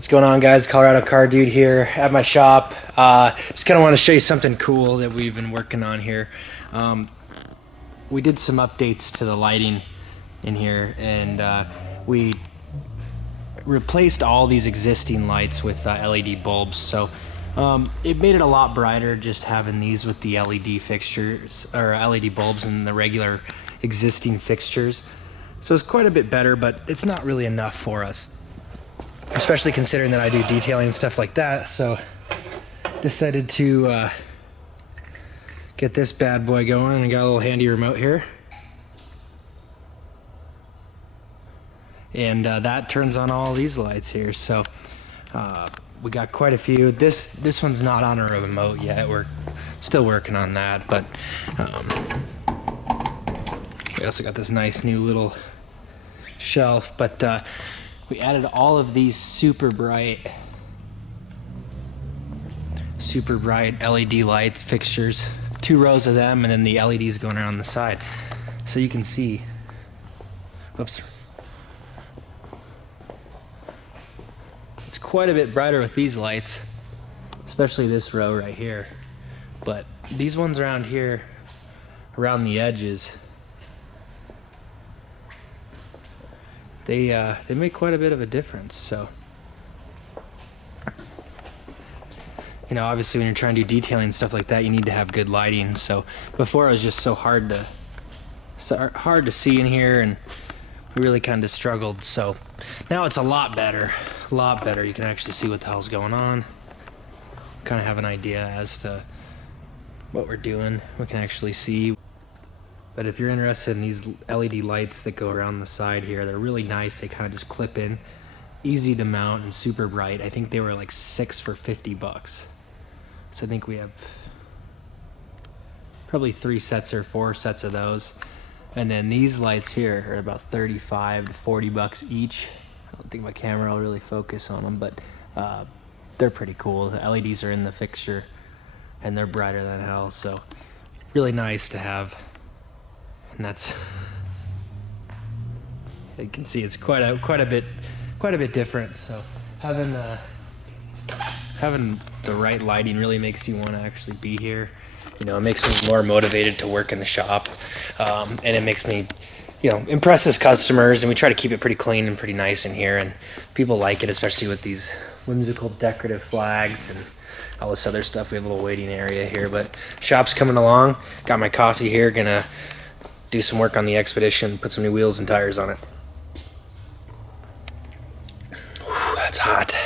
What's going on, guys? Colorado Car Dude here at my shop. Just kind of want to show you something cool that we've been working on here. We did some updates to the lighting in here, and we replaced all these existing lights with LED bulbs. So it made it a lot brighter just having these with the LED fixtures or LED bulbs and the regular existing fixtures. So it's quite a bit better, but it's not really enough for us, especially considering that I do detailing and stuff like that. So decided to get this bad boy going, and got a little handy remote here, and that turns on all these lights here. So we got quite a few. This one's not on a remote yet. We're still working on that, but we also got this nice new little shelf. But we added all of these super bright LED lights fixtures, 2 rows of them, and then the LEDs going around the side, so you can see. Oops. It's quite a bit brighter with these lights, especially this row right here. But these ones around here, around the edges, they make quite a bit of a difference. So, you know, obviously when you're trying to do detailing and stuff like that, you need to have good lighting. So before it was just so hard to see in here, and we really kind of struggled. So now it's a lot better. You can actually see what the hell's going on. Kind of have an idea as to what we're doing. We can actually see. But if you're interested in these LED lights that go around the side here, they're really nice. They kind of just clip in, easy to mount, and super bright. I think they were like 6 for $50. So I think we have probably 3 sets or 4 sets of those. And then these lights here are about 35 to 40 bucks each. I don't think my camera will really focus on them, but they're pretty cool. The LEDs are in the fixture, and they're brighter than hell. So really nice to have. And that's, you can see it's quite a bit different. So having the right lighting really makes you want to actually be here. You know, it makes me more motivated to work in the shop, and it makes me, you know, impresses customers. And we try to keep it pretty clean and pretty nice in here, and people like it, especially with these whimsical decorative flags and all this other stuff. We have a little waiting area here, but shop's coming along. Got my coffee here, gonna do some work on the Expedition, put some new wheels and tires on it. Whew, that's hot.